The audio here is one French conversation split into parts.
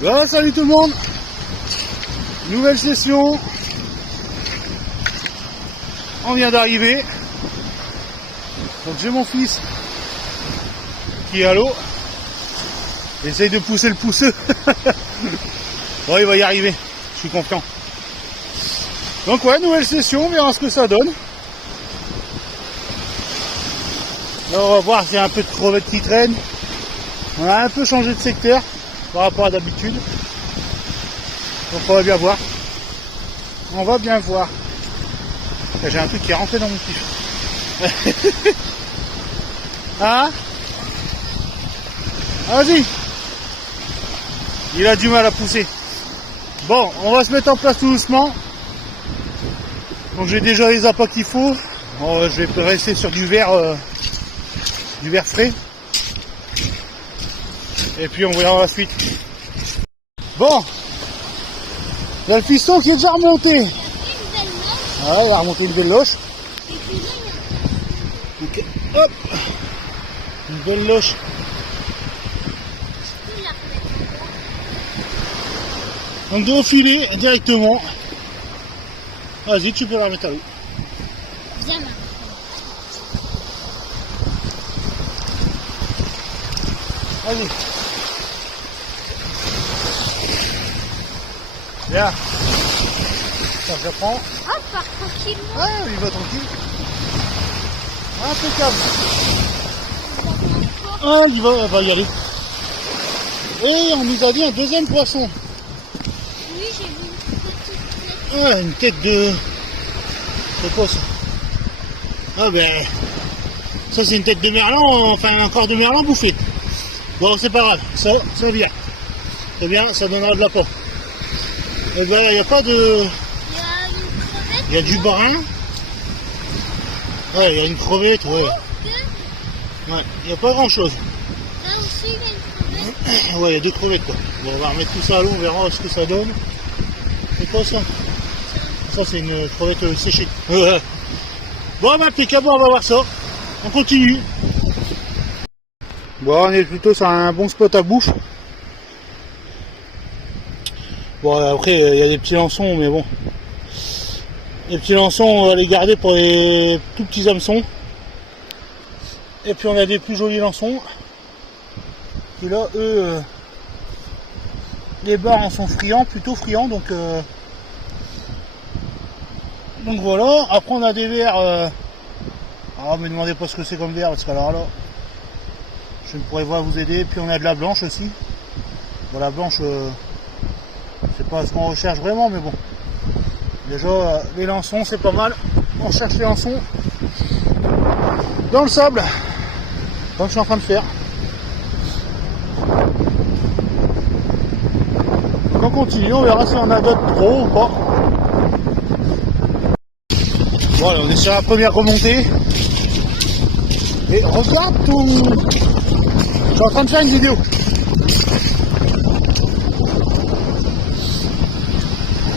Voilà, salut tout le monde. Nouvelle session. On vient d'arriver. Donc j'ai mon fils qui est à l'eau. Essaye de pousser le pousseux. Bon, il va y arriver. Je suis confiant. Donc ouais, nouvelle session, on verra ce que ça donne. Là, on va voir s'il y a un peu de crevettes qui traînent. On a un peu changé de secteur par rapport à d'habitude. Donc on va bien voir. On va bien voir. J'ai un truc qui est rentré dans mon kiff. Hein? Vas-y. Il a du mal à pousser. Bon, on va se mettre en place tout doucement. Donc j'ai déjà les appâts qu'il faut. Bon, je vais rester sur du verre frais. Et puis on verra la suite. Bon, il y a le fiston qui est déjà remonté. Ouais, il a remonté une belle loche. Ok, hop, une belle loche. Donc de filer directement. Vas-y, tu peux la remettre à l'eau. Vas-y. Bien. Ça, je prends. Hop, part tranquillement. Ouais, il va tranquille. Impeccable. Ah, il va y aller. Et on nous a dit un deuxième poisson. Oui, j'ai vu une petite tête. Ah, une tête de... C'est quoi ça? Ah ben... Ça c'est une tête de merlan, enfin un corps de merlan bouffé. Bon, c'est pas grave, ça c'est bien. C'est bien, ça donnera de la peau. Et ben il n'y a pas de... Il y a une crevette. Il y a du brun. Ouais, il y a une crevette, ouais. Ouais, il n'y a pas grand chose. Là aussi, il y a une crevette. Ouais, il y a deux crevettes quoi. Bon, on va remettre tout ça à l'eau, on verra ce que ça donne. C'est quoi ça? Ça c'est une crevette séchée. Bon, bah impeccable, on va voir ça. On continue. Bon, on est plutôt sur un bon spot à bouffe. Bon, après, il y a des petits lançons, mais bon. Les petits lançons, on va les garder pour les tout petits hameçons. Et puis, on a des plus jolis lançons. Et là, eux, les barres en sont friands, plutôt friands. Donc voilà. Après, on a des vers. Ah, me demandez pas ce que c'est comme verre, parce qu'alors là, je ne pourrais pas vous aider. Puis on a de la blanche aussi. Bon, la blanche, c'est pas ce qu'on recherche vraiment, mais bon. Déjà, les lançons, c'est pas mal. On cherche les lançons dans le sable, comme je suis en train de faire. Donc on continue, on verra si on a d'autres trop ou pas. Voilà, on est sur la première remontée. Et regarde tout. Je suis en train de faire une vidéo.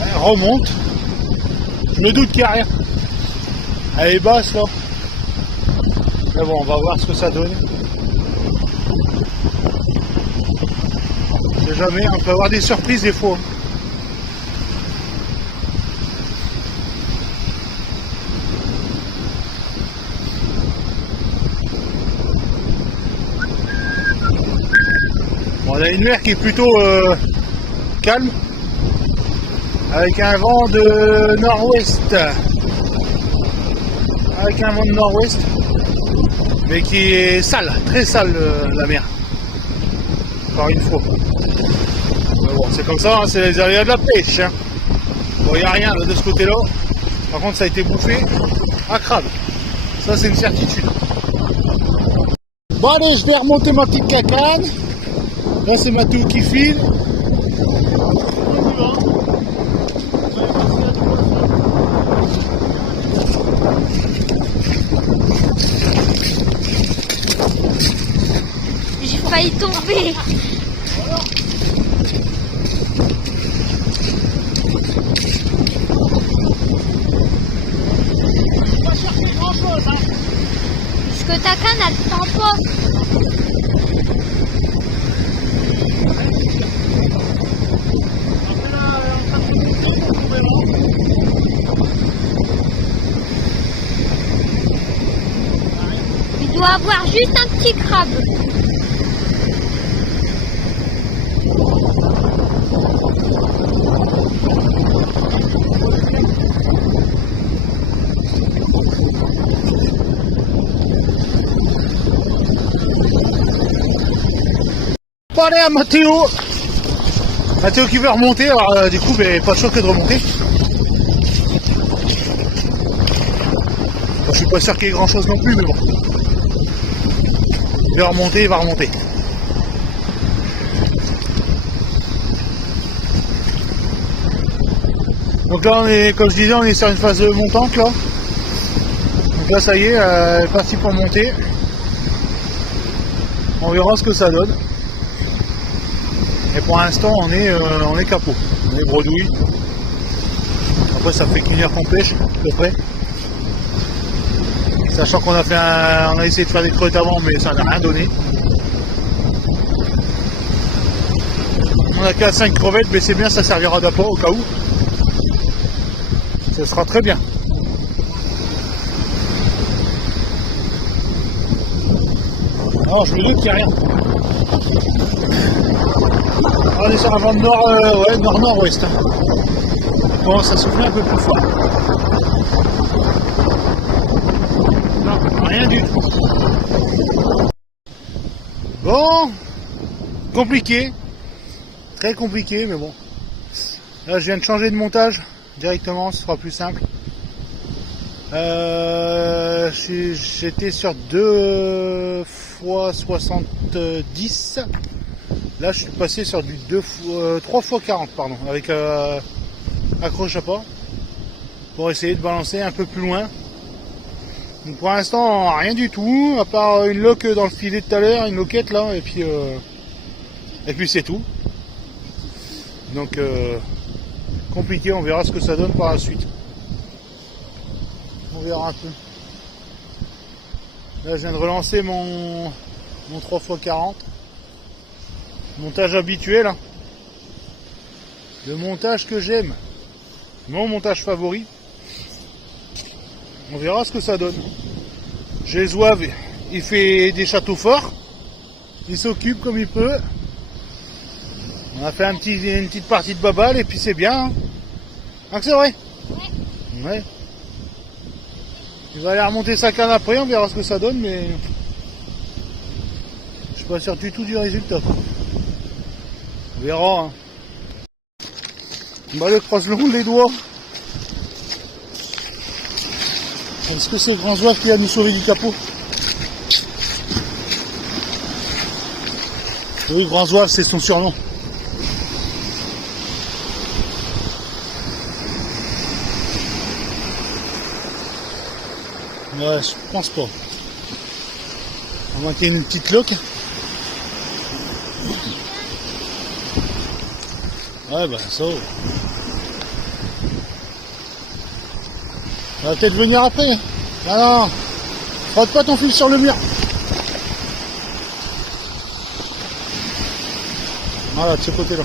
Elle remonte. Je me doute qu'il n'y a rien. Elle est basse là. Mais bon, on va voir ce que ça donne. Je sais jamais, on peut avoir des surprises des fois. On a une mer qui est plutôt calme, avec un vent de nord-ouest, mais qui est sale, très sale la mer, encore une fois. Mais bon, c'est comme ça, hein, c'est les aléas de la pêche. Hein. Bon, il n'y a rien là, de ce côté-là, par contre ça a été bouffé à crabe, ça c'est une certitude. Bon allez, je vais remonter ma petite cacane. Là c'est Matou qui file. J'ai failli tomber. Parce que ta canne, elle tend pas. va avoir juste un petit crabe. Bon allez à Mathéo. Mathéo qui veut remonter, alors du coup ben, pas de choix que de remonter. Bon, je suis pas sûr qu'il y ait grand chose non plus, mais bon. Il va remonter, il va remonter. Donc là on est, comme je disais, on est sur une phase montante là. Donc là ça y est, elle est partie pour monter. On verra ce que ça donne. Et pour l'instant on est capot, on est bredouille. Après ça fait qu'une heure qu'on pêche, à peu près. Sachant qu'on a fait on a essayé de faire des crevettes avant mais ça n'a rien donné. On a 4-5 crevettes mais c'est bien, ça servira d'apport au cas où. Ce sera très bien. Alors je me doute qu'il n'y a rien. On est sur un vent de nord, ouais, nord-nord-ouest. Bon, ça souffle un peu plus fort. Non, rien du tout. Bon, compliqué. Très compliqué, mais bon. Là, je viens de changer de montage directement, ce sera plus simple. J'étais sur 2 x 70. Là, je suis passé sur du 3 x 40, pardon, avec accroche à pas, pour essayer de balancer un peu plus loin. Donc pour l'instant, rien du tout, à part une loque dans le filet de tout à l'heure, une loquette là, et puis c'est tout. Donc compliqué, on verra ce que ça donne par la suite. On verra un peu. Là, je viens de relancer mon 3 x 40. Montage habituel, hein. Le montage que j'aime, mon montage favori. On verra ce que ça donne. J'ai Zouave, il fait des châteaux forts, il s'occupe comme il peut. On a fait une petite partie de baballe et puis c'est bien, hein. Ah, que c'est vrai? Ouais. Il va aller remonter sa canne après, on verra ce que ça donne, mais je suis pas sûr du tout du résultat, quoi. On verra, hein. Bah, le croise le long les doigts. Est-ce que c'est Grand Zouave qui a nous sauvé du capot? Oui, Grand Zouave, c'est son surnom. Ouais, je pense pas. À moins qu'il y ait une petite loque. Ouais, bah ça. On va peut-être venir après. Non, non, frotte pas ton fil sur le mur. Voilà, de ce côté-là.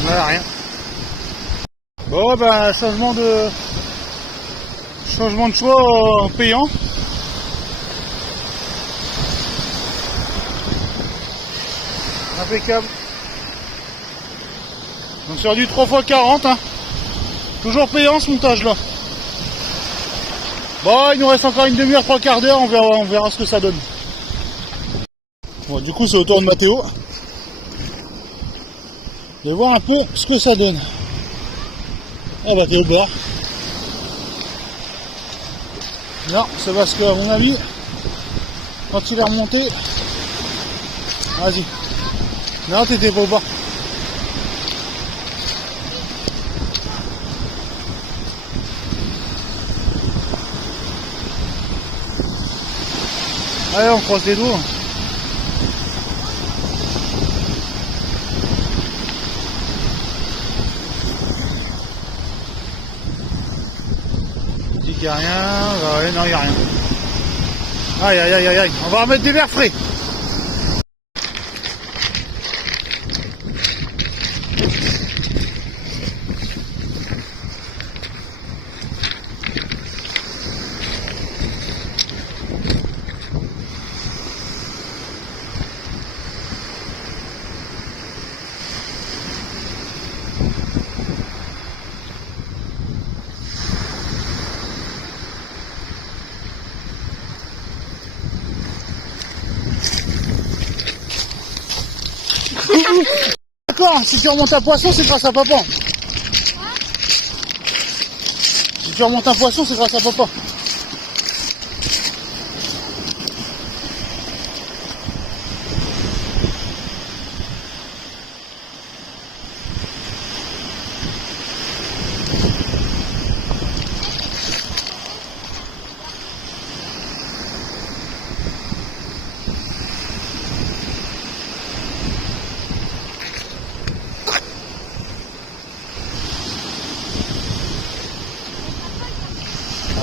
Voilà, rien. Bon, ben, changement de choix payant. Impeccable. Donc sur du 3 x 40, hein. Toujours payant ce montage là. Bon, il nous reste encore une demi-heure, 3 quarts d'heure, on verra ce que ça donne. Bon, du coup c'est au tour de Mathéo. De voir un peu ce que ça donne. Ah bah t'es au bord. Non, c'est parce que à mon avis, quand il est remonté, vas-y. Non, t'étais pas au bord. Allez, on croise les doigts. On dit qu'il n'y a rien. Ouais, non, il n'y a rien. Aïe, aïe, aïe, aïe, aïe. On va remettre des verres frais. D'accord, si tu remontes un poisson, c'est grâce à papa. Si tu remontes un poisson, c'est grâce à papa.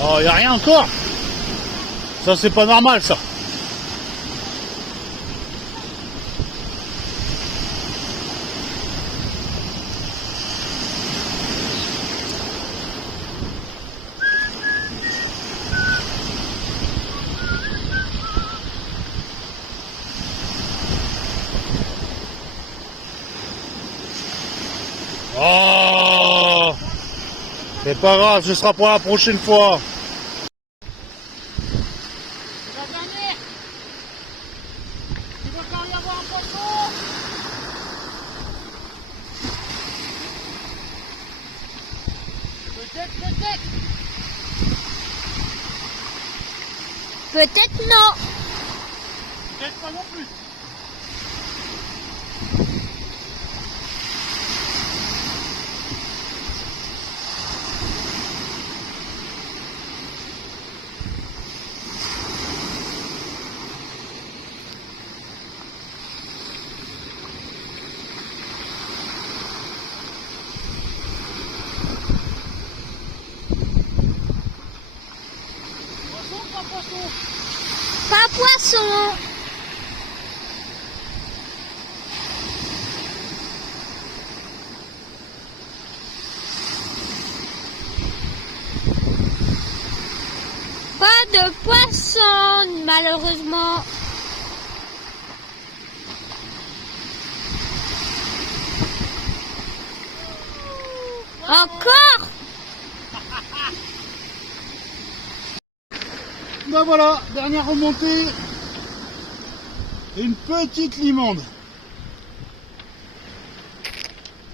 Oh, y a rien encore. Ça, c'est pas normal, ça. Oh, c'est pas grave, ce sera pour la prochaine fois. Peut-être non. Peut-être pas non plus. Pas poisson. Pas de poisson, malheureusement. Encore? Ben voilà, dernière remontée. Une petite limande.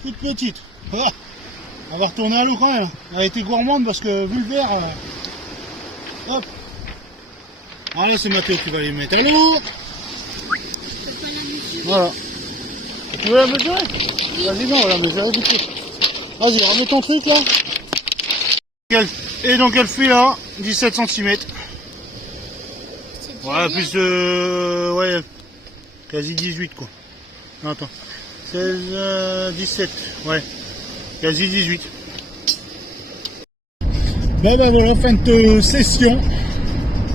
Toute petite. Ah, on va retourner à l'eau quand même. Elle a été gourmande parce que vu le verre. Hop. Ah là c'est Mathéo qui va les mettre à l'eau. Voilà. Tu veux la mesurer? Vas-y, non, on va la mesurer vite fait. Vas-y, remets ton truc là. Et donc elle fait là 17 cm. Voilà, plus ouais, quasi 18 quoi. Non, attends. 16, 17, ouais. Quasi 18. Bon bah voilà, fin de session.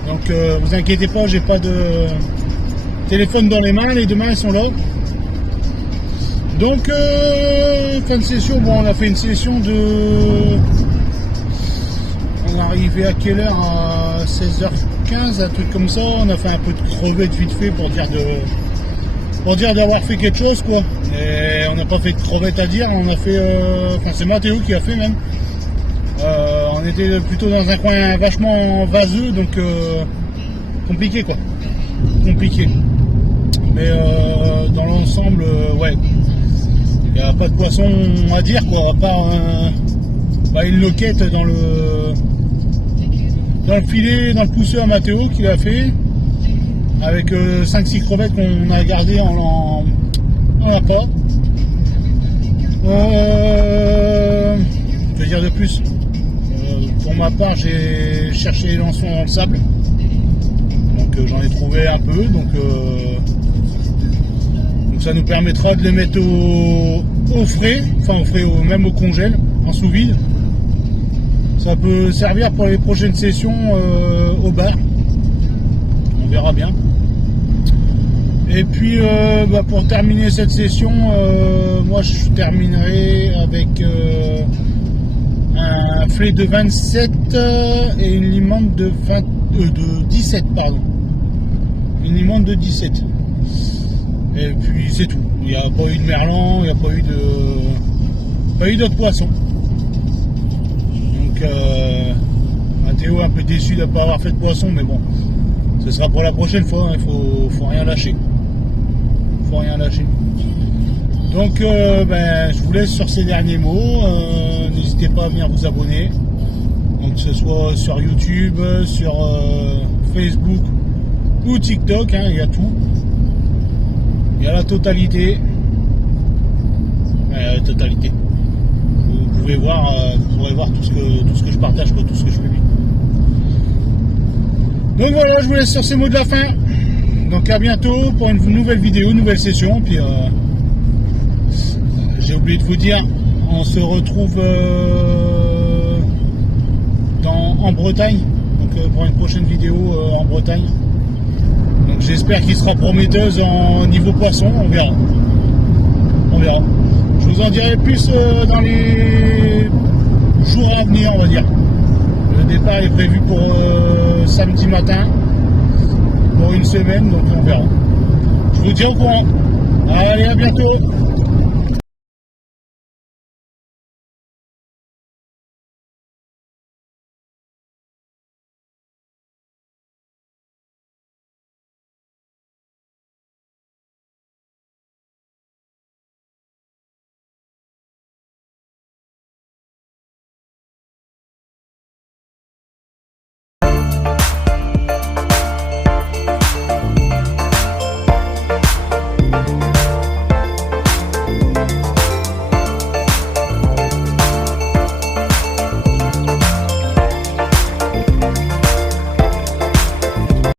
Donc vous inquiétez pas, j'ai pas de téléphone dans les mains, les deux mains elles sont là. Donc fin de session, bon on a fait une session de... On est arrivé à quelle heure? À 16h15, un truc comme ça. On a fait un peu de crevettes vite fait pour dire d'avoir fait quelque chose quoi. Et on n'a pas fait de crevettes à dire, on a fait... Enfin c'est Mathéo qui a fait même. On était plutôt dans un coin vachement vaseux, donc compliqué quoi. Compliqué. Mais dans l'ensemble, ouais. Il n'y a pas de poisson à dire quoi, à part une loquette dans le filet, dans le pousseur Mathéo qu'il a fait, avec 5-6 crevettes qu'on a gardées en appât. Je veux dire de plus, pour ma part j'ai cherché les lançons dans le sable, donc j'en ai trouvé un peu, donc ça nous permettra de les mettre au frais, enfin au frais, même au congèle, en sous vide. Ça peut servir pour les prochaines sessions au bar. On verra bien. Et puis pour terminer cette session, moi je terminerai avec un filet de 27 et une limande de 17, pardon. Une limande de 17. Et puis c'est tout. Il n'y a pas eu de merlan, il n'y a pas eu d'autres poissons. Donc Mathéo un peu déçu de ne pas avoir fait de poisson, mais bon, ce sera pour la prochaine fois, il faut rien lâcher. Faut rien lâcher. Donc je vous laisse sur ces derniers mots. N'hésitez pas à venir vous abonner. Donc que ce soit sur YouTube, sur Facebook ou TikTok, hein, il y a tout. Il y a la totalité. La totalité. Vous pourrez voir tout ce que je partage, tout ce que je publie. Donc voilà, je vous laisse sur ces mots de la fin. Donc à bientôt pour une nouvelle vidéo, nouvelle session. Puis j'ai oublié de vous dire, on se retrouve en Bretagne, donc pour une prochaine vidéo en Bretagne. Donc j'espère qu'il sera prometteuse en niveau poisson, on verra. On verra. Je vous en dirai plus dans les jours à venir, on va dire. Le départ est prévu pour samedi matin, pour une semaine, donc on verra. Je vous tiens au courant. Allez, à bientôt.